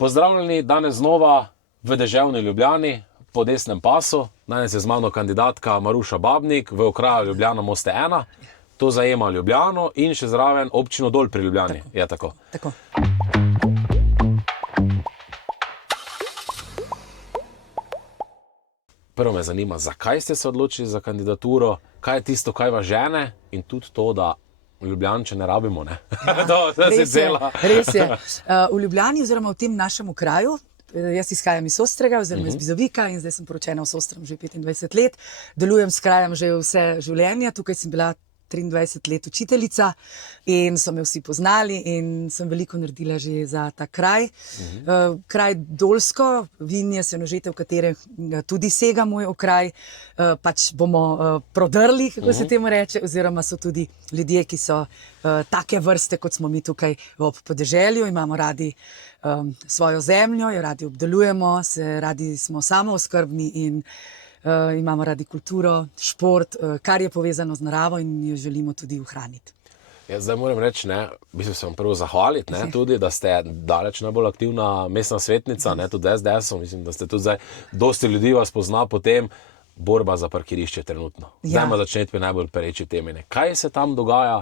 Pozdravljeni danes znova v deževni Ljubljani, po desnem pasu. Danes je z mano kandidatka Maruša Babnik v okraju Ljubljana Moste 1. To zajema Ljubljano in še zraven občino Dol pri Ljubljani. Je tako? Tako. Prvo me zanima, zakaj ste se odločili za kandidaturo, kaj je tisto, kaj vas žene in tudi to, da Ljubljančane rabimo, ne? Res je. V Ljubljani oziroma v tem našem okraju, jaz izhajam iz Ostrega oziroma iz Bizovika in zdaj sem poročena v Ostrem že 25 let. Delujem s krajem že vse življenje, tukaj sem bila 23 let učiteljica in so me vsi poznali in sem veliko naredila že za ta kraj. Kraj Dolsko, Vinje, Senožete, v katerem tudi sega moj okraj, pač bomo prodrli, kako se temu reče, oziroma so tudi ljudje, ki so take vrste, kot smo mi tukaj v podeželju, imamo radi svojo zemljo, jo radi obdelujemo, radi smo samooskrbni in imamo radi kulturo, šport, kar je povezano z naravo in jo želimo tudi ohraniti. Zdaj moram reči, bi se vam prvo zahvaliti, tudi, da ste daleč najbolj aktivna mestna svetnica, tudi SDS-om, mislim, da ste tudi zdaj, dosti ljudi vas pozna po tem, borba za parkirišče trenutno. Zdaj ima začeti pri najbolj pereči temi. Kaj se tam dogaja?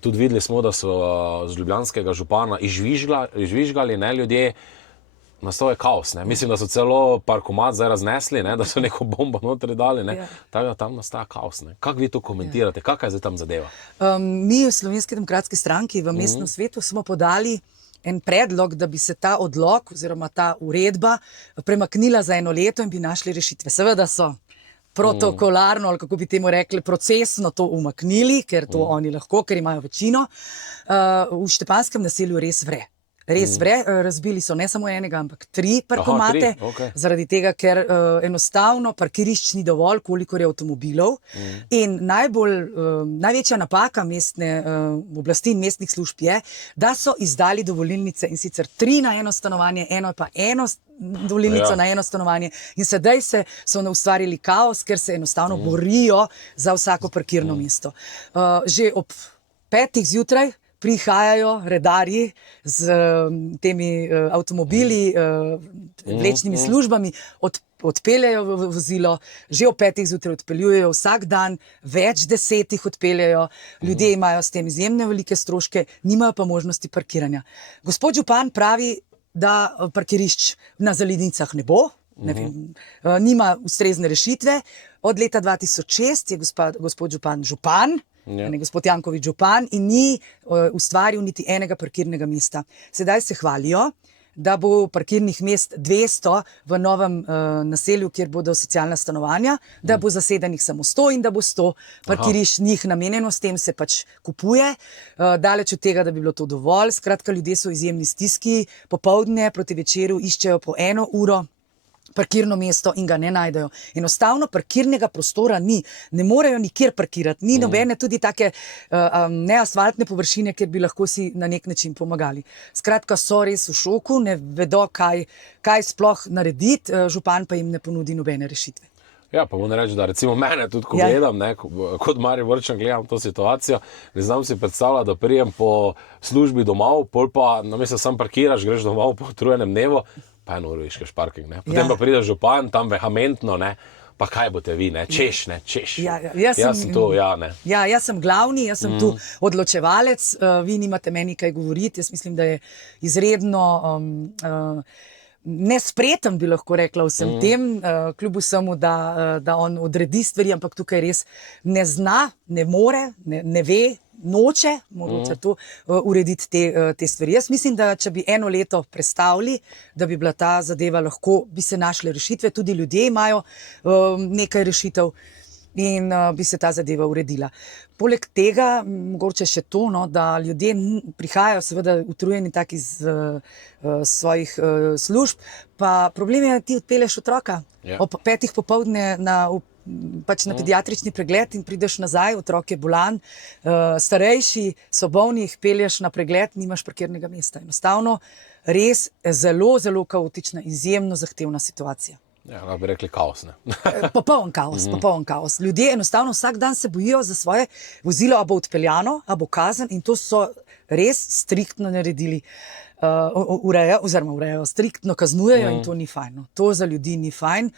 Tudi videli smo, da so z ljubljanskega župana izžvižgali ljudje. Nastal je kaos, Mislim, da so celo parkomat zdaj raznesli, da so neko bombo notri dali, Tako da tam nastaja kaos, Kako vi to komentirate? Kakaj je zdaj tam zadeva? Mi v Slovenski demokratski stranki v mestnem svetu smo podali en predlog, da bi se ta odlok oziroma ta uredba premaknila za 1 leto in bi našli rešitve. Seveda so protokolarno, ali kako bi temu rekli, procesno to umaknili, ker to oni lahko, ker imajo večino. V Štepanskem naselju res vre. Res vre, razbili so ne samo enega, ampak 3 parkomate, zaradi tega, ker enostavno parkirišč ni dovolj, kolikor je avtomobilov. In največja napaka mestne oblasti in mestnih služb je, da so izdali dovolilnice in sicer 3 na eno stanovanje, eno dovolilnico na eno stanovanje. In sedaj so ustvarili kaos, ker se enostavno borijo za vsako parkirno mesto. Že ob 5 zjutraj prihajajo redarji z temi avtomobili, vlečnimi službami, odpeljajo vozilo, že ob 5 zjutraj odpeljujejo vsak dan, več 10 odpeljajo, ljudje imajo s tem izjemne velike stroške, nimajo pa možnosti parkiranja. Gospod župan pravi, da parkirišč na zelenicah ne bo, nima ustrezne rešitve. Od leta 2006 je gospod župan gospod Janković župan in ni ustvaril niti enega parkirnega mesta. Sedaj se hvalijo, da bo parkirnih mest 200 v novem naselju, kjer bodo socialna stanovanja, da bo zasedenih samo 100 in da bo 100 parkirišč njih namenjeno, s tem se pač kupuje. Daleč od tega, da bi bilo to dovolj. Skratka, ljudje so v izjemni stiski, popoldne proti večeru iščejo po 1 uro parkirno mesto in ga ne najdejo. Enostavno parkirnega prostora ni, ne morejo nikjer parkirati, ni nobene tudi take neasfaltne površine, kjer bi lahko si na nek način pomagali. Skratka, so res v šoku, ne vedo, kaj sploh narediti, župan pa jim ne ponudi nobene rešitve. Ja, pa moram reči, da recimo mene tudi, ko gledam, kot Mariborčan gledam to situacijo, ne znam si predstavljati, da prijem po službi domov, pol pa namesto sam parkiraš, greš domov po utrujenem dnevu, pa 1 uro iškeš parking, Potem pa pride župan, tam vehementno, pa kaj boste vi, češ. Jaz sem tu, jaz sem glavni, jaz sem tu odločevalec, vi nimate meni kaj govoriti, jaz mislim, da je izredno nespreten, bi lahko rekla, vsem tem, kljub vsemu, da on odredi stvari, ampak tukaj res ne zna, ne more, ne ve, noče urediti te stvari. Jaz mislim, da če bi 1 leto prestavili, da bi bila ta zadeva lahko, bi se našle rešitve, tudi ljudje imajo nekaj rešitev in bi se ta zadeva uredila. Poleg tega, mogoče še to, da ljudje prihajajo seveda utrujeni taki iz svojih služb, pa problem je, ti odpelješ otroka ob 5 popoldne na pediatrični pregled in prideš nazaj, otrok je bolan, starejši so bolni, jih pelješ na pregled, nimaš parkirnega mesta. Enostavno res zelo, zelo kaotična, izjemno zahtevna situacija. Ja, lahko bi rekli kaos. Popoln kaos, popoln kaos. Ljudje enostavno vsak dan se bojijo za svoje vozilo, a bo odpeljano, a bo kazen, in to so res striktno naredili. Urejajo, striktno kaznujejo in to ni fajn. No. To za ljudi ni fajn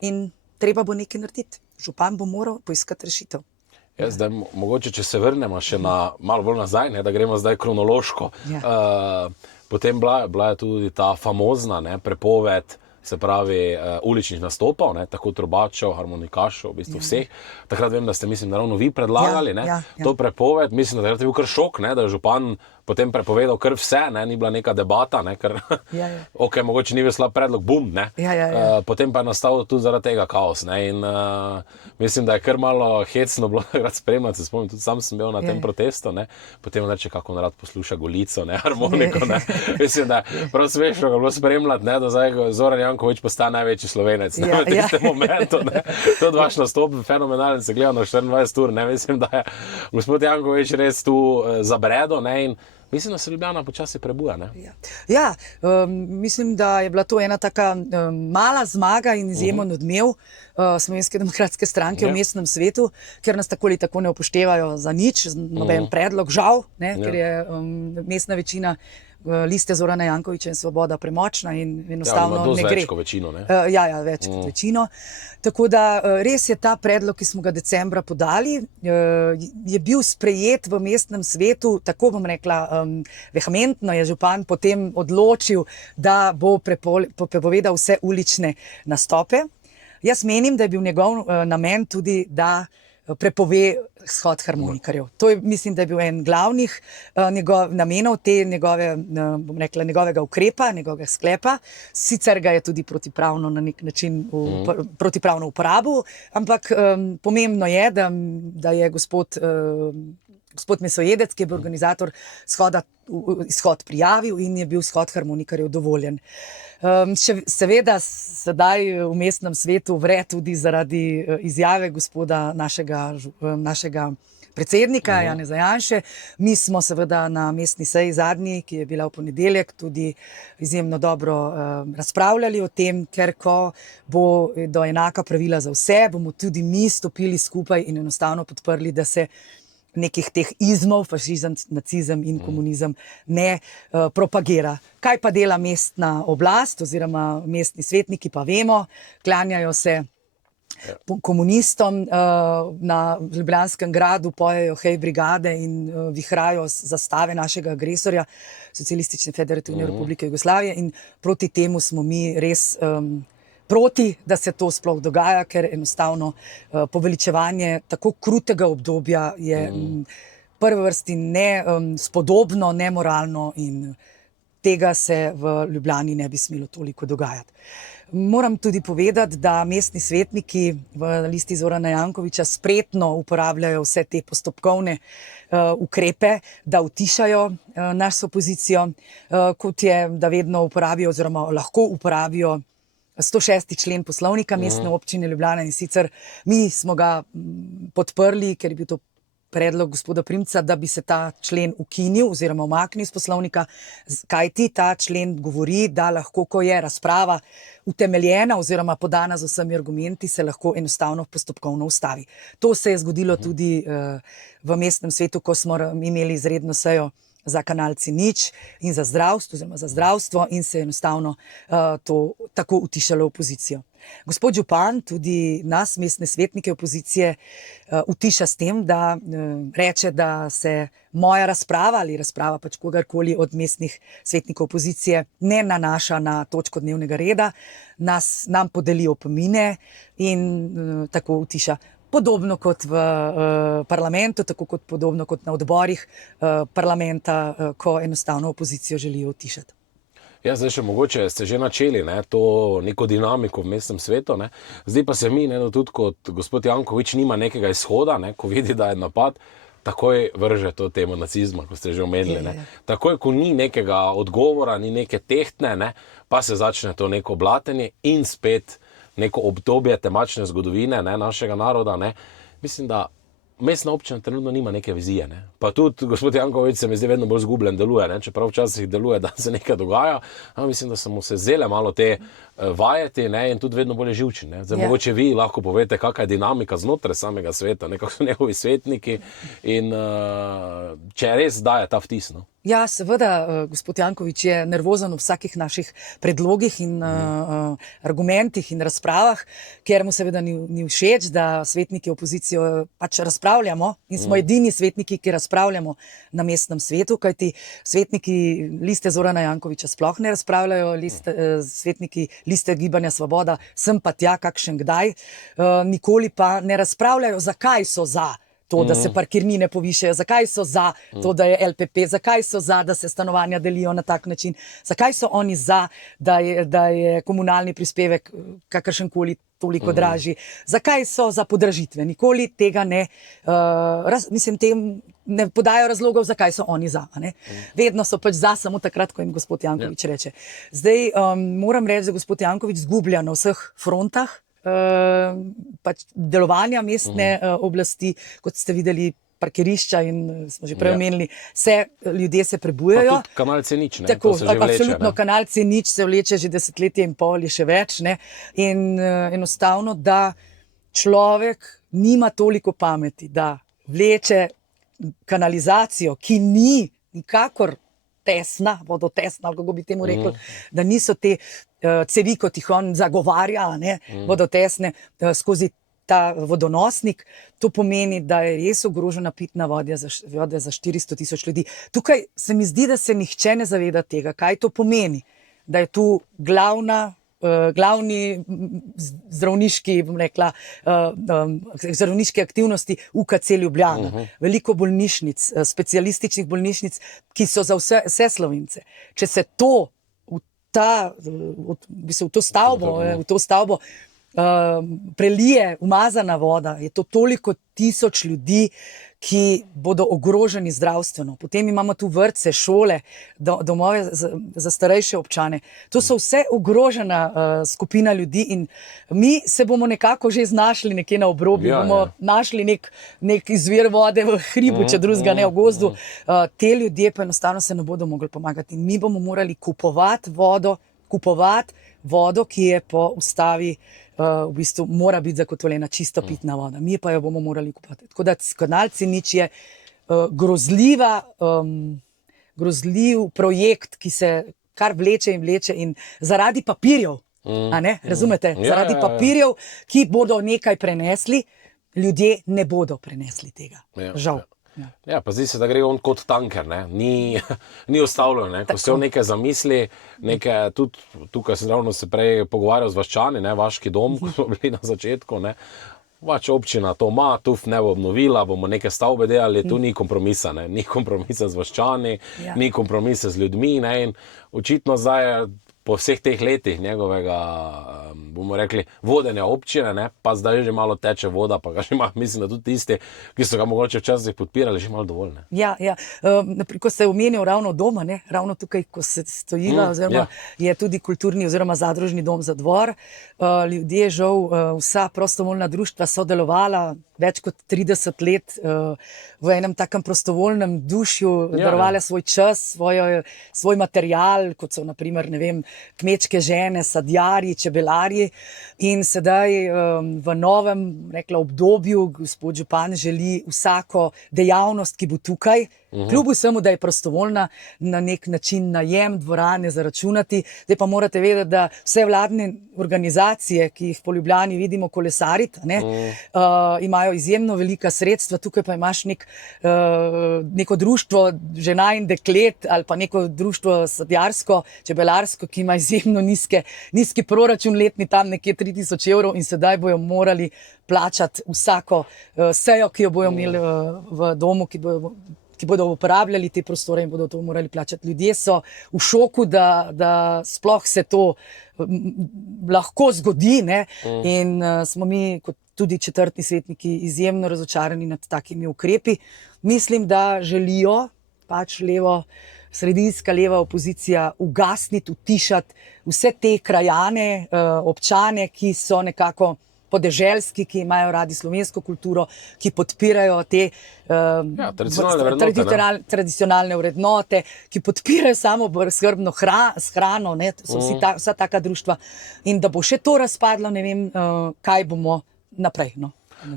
in treba bo nekaj narediti. Župan bo moral poiskati rešitev. Ja, zdaj, mogoče, če se vrnemo še malo bolj nazaj, da gremo zdaj kronološko. Ja. Potem bila je tudi ta famozna prepoved, se pravi uličnih nastopov, tako trubačev, harmonikašov, v bistvu vseh. Takrat vem, da ste, mislim, naravno vi predlagali to prepoved. Mislim, da je bil kar šok, da je župan potem prepovedal kar vse, ni bila neka debata, ker ok, mogoče ni bil slab predlog, bum, potem pa je nastal tudi zaradi tega kaos, in mislim, da je kar malo hecno bilo takrat spremljati, se spomnim, tudi sam sem bil na tem protestu, potem reče, kako on rad posluša Golico, harmoniko, mislim, da je prav smešno ga bilo spremljati, da zdaj Zoran Janković postaja največji Slovenec, v tistem momentu, to vaš nastop fenomenalen, se gleda na 24 ur, mislim, da je gospod Janković res tu zabredo, in mislim, da se Ljubljana počasi prebuja. Ja, mislim, da je bila to ena taka mala zmaga in izjemen odmev Slovenske demokratske stranke v mestnem svetu, ker nas tako ali tako ne upoštevajo za nič, noben predlog, žal, ker je mestna večina liste Zorana Jankovića in Svoboda premočna in enostavno ne gre. Več kot večino, več kot večino. Tako da res je ta predlog, ki smo ga decembra podali, je bil sprejet v mestnem svetu, tako bom rekla, vehementno je župan potem odločil, da bo prepovedal vse ulične nastope. Jaz menim, da je bil njegov namen tudi, da prepove shod harmonikarjev. To je, mislim, da je bil en glavnih namenov njegovega ukrepa, njegovega sklepa. Sicer ga je tudi protipravno na nek način protipravno uporabil, ampak pomembno je, da je gospod Mesojedec, ki je bil organizator shoda, izhod prijavil in je bil shod harmonikarjev dovoljen. Seveda sedaj v mestnem svetu vre tudi zaradi izjave gospoda našega predsednika Janeza Janše. Mi smo seveda na mestni seji zadnji, ki je bila v ponedeljek, tudi izjemno dobro razpravljali o tem, ker ko bo do enaka pravila za vse, bomo tudi mi stopili skupaj in enostavno podprli, da se nekih teh izmov, fašizem, nacizem in komunizem ne propagira. Kaj pa dela mestna oblast oziroma mestni svetniki, pa vemo, klanjajo se komunistom na Ljubljanskem gradu, pojejo hej brigade in vihrajo zastave našega agresorja, Socialistične federativne republike Jugoslavije, in proti temu smo mi res proti, da se to sploh dogaja, ker enostavno poveličevanje tako krutega obdobja je prvi vrsti nespodobno, nemoralno in tega se v Ljubljani ne bi smelo toliko dogajati. Moram tudi povedati, da mestni svetniki v listi Zorana Jankovića spretno uporabljajo vse te postopkovne ukrepe, da utišajo našo opozicijo, kot je, da vedno uporabijo oziroma lahko uporabijo 106. člen poslovnika mestne občine Ljubljana, in sicer mi smo ga podprli, ker je bil to predlog gospoda Primca, da bi se ta člen ukinil oziroma umaknil iz poslovnika, kajti ta člen govori, da lahko, ko je razprava utemeljena oziroma podana z vsemi argumenti, se lahko enostavno postopkovno ustavi. To se je zgodilo tudi v mestnem svetu, ko smo imeli izredno sejo za kanal C0 in za zdravstvo in se je enostavno to tako utišalo opozicijo. Gospod župan tudi nas, mestne svetnike opozicije, utiša s tem, da reče, da se moja razprava ali razprava pač kogarkoli od mestnih svetnikov opozicije ne nanaša na točko dnevnega reda, nam podeli opomine in tako utiša. Podobno kot v parlamentu, tako kot podobno kot na odborih parlamenta, ko enostavno opozicijo želijo utišati. Ja, zdaj še mogoče ste že načeli to neko dinamiko v mestnem svetu. Zdaj pa se mi, tudi kot gospod Janković nima nekega izhoda, ko vidi, da je napad, takoj vrže to temo nacizma, kot ste že omenili. Takoj, ko ni nekega odgovora, ni neke tehtne, pa se začne to neko blatenje in spet neko obdobje temačne zgodovine našega naroda. Mislim, da mestna občina trenutno nima neke vizije. Ne? Pa tudi gospod Janković se mi zdi vedno bolj zgubljen deluje, ne? Čeprav včasih deluje, da se nekaj dogaja. Mislim, da so mu se zele malo te vajeti, ne? In tudi vedno bolj živčni. Ne? Zdaj, mogoče vi lahko povete, kakšna je dinamika znotraj samega sveta, nekako so njegovi svetniki in če res daje ta vtis. No? Ja, seveda, gospod Janković je nervozen v vsakih naših predlogih in argumentih in razpravah, ker mu seveda ni všeč, da svetniki opozicijo pač razpravljamo in smo edini svetniki, ki razpravljamo na mestnem svetu, kajti svetniki liste Zorana Jankovića sploh ne razpravljajo, svetniki liste Gibanja Svoboda sem pa tja kakšen kdaj, nikoli pa ne razpravljajo, zakaj so za to, da se parkirnine povišajo, zakaj so za to, da je LPP, zakaj so za, da se stanovanja delijo na tak način, zakaj so oni za, da je komunalni prispevek kakršenkoli toliko dražji, zakaj so za podražitve, nikoli tega ne, ne podajo razlogov, zakaj so oni za. Ne? Vedno so pač za, samo takrat, ko jim gospod Janković reče. Zdaj moram reči, da gospod Janković zgublja na vseh frontah, pač delovanja mestne oblasti, kot ste videli, parkirišča in smo že prej omenili, ljudje se prebujajo. Pa tudi kanal C0, ne? Tako, To se že vleče. absolutno, kanal C0 se vleče že desetletje in pol, je še več. Ne? In enostavno, da človek nima toliko pameti, da vleče kanalizacijo, ki ni nikakor tesna, vodotesna, ali kako bi temu rekel, da niso te cevi, kot jih on zagovarja, vodotesne, skozi ta vodonosnik. To pomeni, da je res ogrožena pitna voda za 400 tisoč ljudi. Tukaj se mi zdi, da se nihče ne zaveda tega, kaj to pomeni, da je tu glavni zdravniški, bom rekla, zdravniške aktivnosti UKC Ljubljana. Veliko bolnišnic, specialističnih bolnišnic, ki so za vse Slovince. Če se to v to stavbo prelije umazana voda, je to toliko tisoč ljudi, ki bodo ogroženi zdravstveno. Potem imamo tu vrtce, šole, domove za starejše občane. To so vse ogrožena skupina ljudi in mi se bomo nekako že znašli nekje na obrobju, bomo našli nek izvir vode v hribu, če drugega ne v gozdu. Te ljudje pa enostavno se ne bodo mogli pomagati. Mi bomo morali kupovati vodo, ki je po ustavi v bistvu mora biti zagotovljena čisto pitna voda. Mi pa jo bomo morali kupovati. Tako da kanal C0 je grozljiv projekt, ki se kar vleče in vleče in zaradi papirjev, razumete? Zaradi papirjev, ki bodo nekaj prenesli, ljudje ne bodo prenesli tega. Žal. Ja, pa zdi se, da gre on kot tanker, ne? Ni ustavljen, ne? Ko se on nekaj zamisli, tudi tukaj sem ravno se prej pogovarjal z Vaščani, ne? Vaški dom, ko smo bili na začetku, ne? Pač občina to ima, tu ne bo obnovila, bomo neke stavbe delali, tu ni kompromisa, ne? Ni kompromisa z Vaščani, ni kompromisa z ljudmi, ne? In očitno zdaj po vseh teh letih njegovega, bomo rekli, vodenja občine, ne, pa zdaj že malo teče voda, pa ga že ima, mislim, da tudi tisti, ki so ga mogoče včasih podpirali, že malo dovolj. Ne. Ja. Ko ste omenil ravno doma, ne, ravno tukaj, ko se stojiva, oziroma je tudi kulturni oziroma zadružni dom za dvor, ljudje žal, vsa prostovoljna društva so delovala več kot 30 let v enem takem prostovoljnem dušju, darovale svoj čas, svoj material, kot so naprimer, ne vem, kmečke žene, sadjarji, čebelarji. In sedaj v novem, rekla, obdobju gospod župan želi vsako dejavnost, ki bo tukaj, kljub vsemu, da je prostovoljna, na nek način najem dvorane zaračunati. Zdaj pa morate vedeti, da vse vladne organizacije, ki jih po Ljubljani vidimo kolesariti, imajo izjemno velika sredstva. Tukaj pa imaš neko društvo žena in deklet ali pa neko društvo sadjarsko, čebelarsko, ki ima izjemno nizki proračun letni, tam nekje 3000 evrov, in sedaj bojo morali plačati vsako sejo, ki jo bojo imeli v domu, ki bodo uporabljali te prostore in bodo to morali plačati. Ljudje so v šoku, da sploh se to lahko zgodi, ne? In smo mi kot tudi četrtni svetniki izjemno razočarani nad takimi ukrepi. Mislim, da želijo pač sredinska leva opozicija ugasniti, utišati vse te krajane, občane, ki so nekako podeželski, ki imajo radi slovensko kulturo, ki podpirajo te tradicionalne vrednote, ki podpirajo samo skrbno hrano, ne, to so vsa taka društva. In da bo še to razpadlo, ne vem, kaj bomo naprej. No.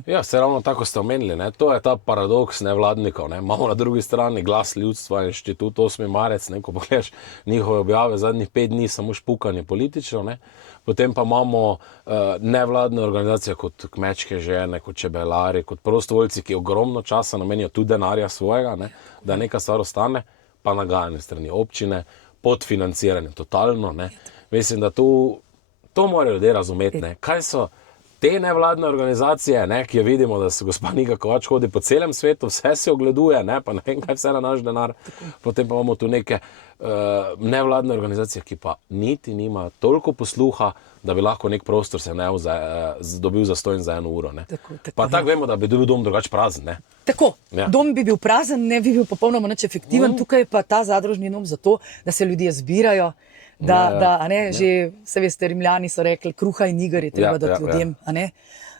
Ja, se ravno tako ste omenili, ne? To je ta paradoks nevladnikov. Ne? Imamo na drugi strani Glas ljudstva, Inštitut 8. marec, ne? Ko pogledaš njihove objave zadnjih 5 dni, samo špukanje politično, ne? Potem pa imamo nevladne organizacije kot kmečke žene, kot čebelari, kot prostovoljci, ki ogromno časa namenijo tudi denarja svojega, ne? Da neka stvar ostane, pa nagajanje strani občine, podfinanciranje totalno. Ne? Mislim, da to morajo ljudje razumeti. Ne? Kaj so te nevladne organizacije, ne, ki jo vidimo, da se gospa Nika Kovač hodi po celem svetu, vse se ogleduje, ne, pa ne vem, kaj vse na naš denar. Potem pa imamo tu neke nevladne organizacije, ki pa niti nima toliko posluha, da bi lahko nek prostor se dobil zastonj za 1 uro. Ne. Pa tako vemo, da bi bil dom drugače prazen. Ne. Tako, dom bi bil prazen, ne bi bil popolnoma nič efektiven. Tukaj pa ta zadružni dom zato, da se ljudje zbirajo, že, se veste, Rimljani so rekli, kruha in iger je treba dati ljudem.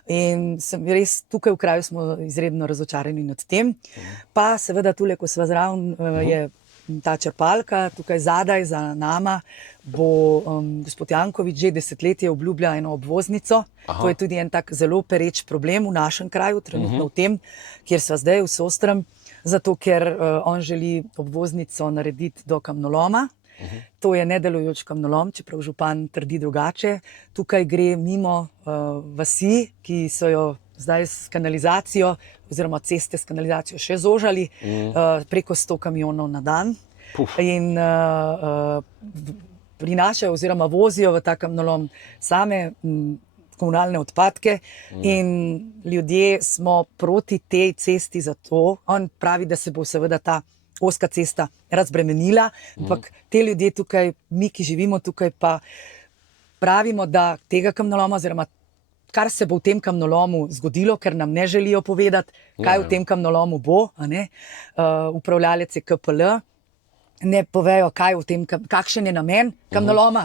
In res tukaj v kraju smo izredno razočarani nad tem. Pa seveda tule, ko sva zraven, je ta črpalka, tukaj zadaj za nama bo gospod Janković že desetletje obljublja eno obvoznico. To je tudi en tak zelo pereč problem v našem kraju, trenutno v tem, kjer sva zdaj v Sostrem, zato ker on želi obvoznico narediti do kamnoloma. To je nedelujoč kamnolom, čeprav župan trdi drugače. Tukaj gre mimo vasi, ki so jo zdaj s kanalizacijo oziroma ceste s kanalizacijo še zožali, preko 100 kamionov na dan. In prinašajo oziroma vozijo v ta kamnolom same komunalne odpadke in ljudje smo proti tej cesti zato. On pravi, da se bo seveda ta ozka cesta razbremenila, ampak te ljudje tukaj, mi, ki živimo tukaj, pa pravimo, da tega kamnoloma, oziroma kar se bo v tem kamnolomu zgodilo, ker nam ne želijo povedati, kaj v tem kamnolomu bo, upravljalec je KPL, ne povejo, kaj v tem, kakšen je namen kamnoloma,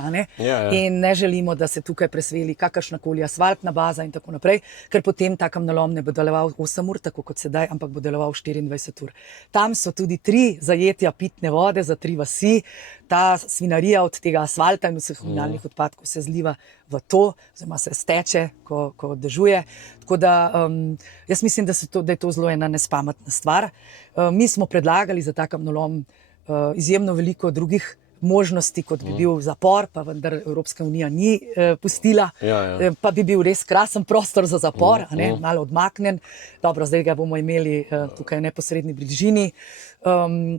in ne želimo, da se tukaj presveli kakršnakoli asfaltna baza in tako naprej, ker potem ta kamnolom ne bo deloval 8 ur, tako kot sedaj, ampak bo deloval 24 ur. Tam so tudi 3 zajetja pitne vode za 3 vasi, ta svinarija od tega asfalta in vseh komunalnih odpadkov se zliva v to, oziroma se steče, ko dežuje. Tako da jaz mislim, da je to zelo ena nespametna stvar. Mi smo predlagali za ta kamnolom izjemno veliko drugih možnosti, kot bi bil zapor, pa vendar Evropska unija ni pustila, pa bi bil res krasen prostor za zapor, malo odmaknen. Dobro, zdaj ga bomo imeli tukaj v neposredni bližini.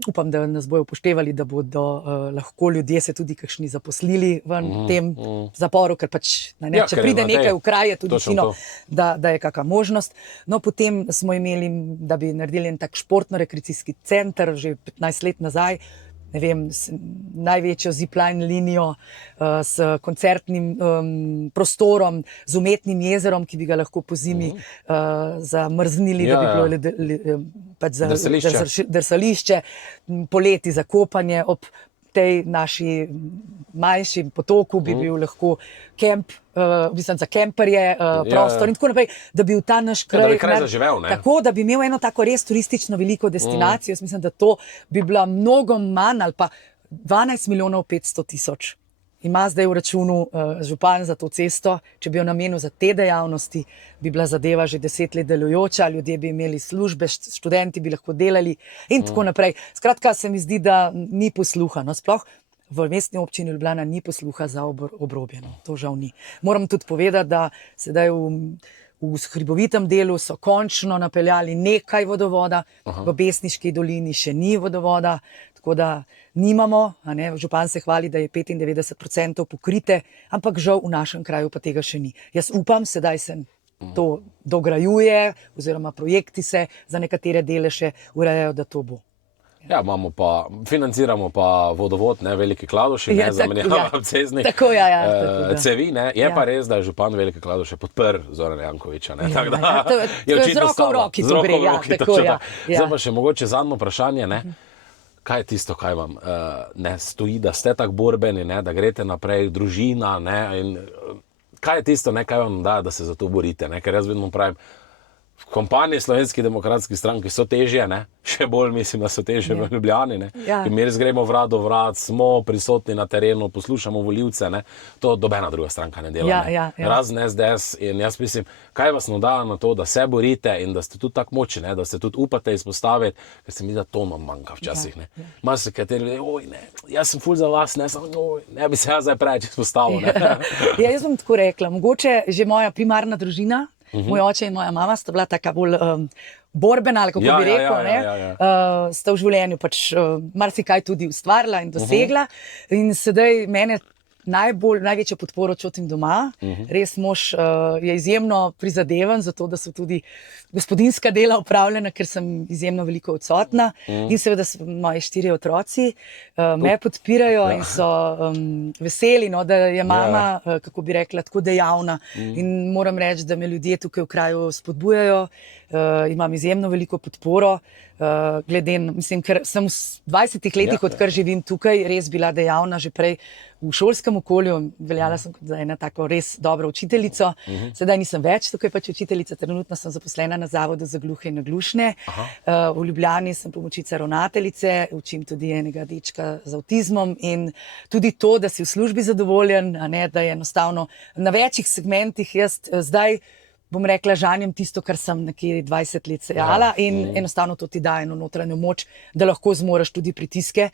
Upam, da nas bojo upoštevali, da bodo lahko ljudje se tudi kakšni zaposlili v tem zaporu, ker pač, če pride nekaj v kraj, je tudi fino, da je kakšna možnost. No, potem smo imeli, da bi naredili en tak športno-rekreacijski center že 15 let nazaj, ne vem, največjo zipline linijo s koncertnim prostorom, z umetnim jezerom, ki bi ga lahko po zimi zamrznili, da bi bilo drsališče, poleti za kopanje, ob tej naši manjši potoku bi bil lahko kemp, mislim, za kemperje, prostor in tako naprej, da bi v ta naš kraj zaživel, ne? Tako, da bi imel eno tako res turistično veliko destinacijo. Jaz mislim, da to bi bila mnogo manj ali pa 12 milijonov 500 tisoč. Ima zdaj v računu župan za to cesto, če bi jo namenil za te dejavnosti, bi bila zadeva že 10 let delujoča, ljudje bi imeli službe, študenti bi lahko delali in tako naprej. Skratka, se mi zdi, da ni posluha. No, sploh v mestni občini Ljubljana ni posluha za obrobje. No, to žal ni. Moram tudi povedati, da sedaj v hribovitem delu so končno napeljali nekaj vodovoda, v Besniški dolini še ni vodovoda, tako da nimamo, župan se hvali, da je 95% pokrite, ampak žal v našem kraju pa tega še ni. Jaz upam, sedaj se to dograjuje, oziroma projekti se za nekatere dele še urejajo, da to bo. Ja, financiramo pa vodovod, Veliki Kladuši, zamenjava obceznih cevi. Je pa res, da je župan Velike Kladuše podprl Zorana Jankovića. Z roko v roki to gre. Zdaj pa še mogoče zadnje vprašanje. Kaj je tisto, kaj vam stoji, da ste tako borbeni, da greste naprej, družina, in kaj je tisto, ne, kaj vam da se za to borite, ne? Ker jaz vedno pravim, kampanje Slovenske demokratske stranke so težje, ne? Še bolj mislim, da so težje v Ljubljani. Mi res gremo vrat do vrat, smo prisotni na terenu, poslušamo volivce. Ne? To dobena druga stranka ne dela. Razen SDS. In jaz mislim, kaj vas navdaja na to, da se borite in da ste tudi tako močni, da ste tudi upate izpostaviti, ker se mi da to nam manjka včasih. Malo se kateri, jaz sem ful za vas, ne bi se jaz zdaj preveč izpostavil. Jaz bom tako rekla, mogoče že moja primarna družina, moj oče in moja mama sta bila taka bolj borbena, ali kako bi rekel, sta v življenju pač marsikaj tudi ustvarila in dosegla. In sedaj mene največjo podporo čutim doma. Res mož je izjemno prizadeven za to, da so tudi gospodinjska dela opravljena, ker sem izjemno veliko odsotna. In seveda moji 4 otroci me podpirajo in so veseli, no, da je mama, kako bi rekla, tako dejavna. In moram reči, da me ljudje tukaj v kraju spodbujajo. Imam izjemno veliko podporo. Mislim, ker sem v 20 letih, odkar živim tukaj, res bila dejavna že prej v šolskem okolju. Veljala sem kot ena tako res dobra učiteljica. Sedaj nisem več tukaj pač učiteljica, trenutno sem zaposlena na Zavodu za gluhe in naglušne. V Ljubljani sem pomočnica ravnateljice, učim tudi enega dečka z avtizmom in tudi to, da si v službi zadovoljen, a ne, da je enostavno na večjih segmentih jaz zdaj bom rekla, žanjem tisto, kar sem nekje 20 let sejala in enostavno to ti daje eno notranjo moč, da lahko zmoreš tudi pritiske.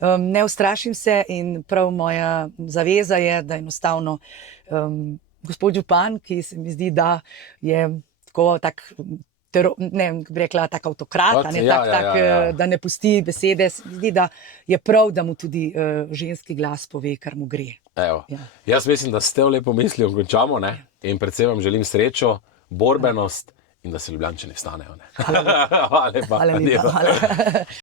Ne ustrašim se in prav moja zaveza je, da enostavno gospod župan, ki se mi zdi, da je tako ne bi rekla tak avtokrat, da ne pusti besede, se mi zdi, da je prav, da mu tudi ženski glas pove, kar mu gre. Jaz mislim, da s tem lepo mislijo končamo, ne? In predvsem vam želim srečo, borbenost in da se Ljubljančani vstanejo. Hvala lepa.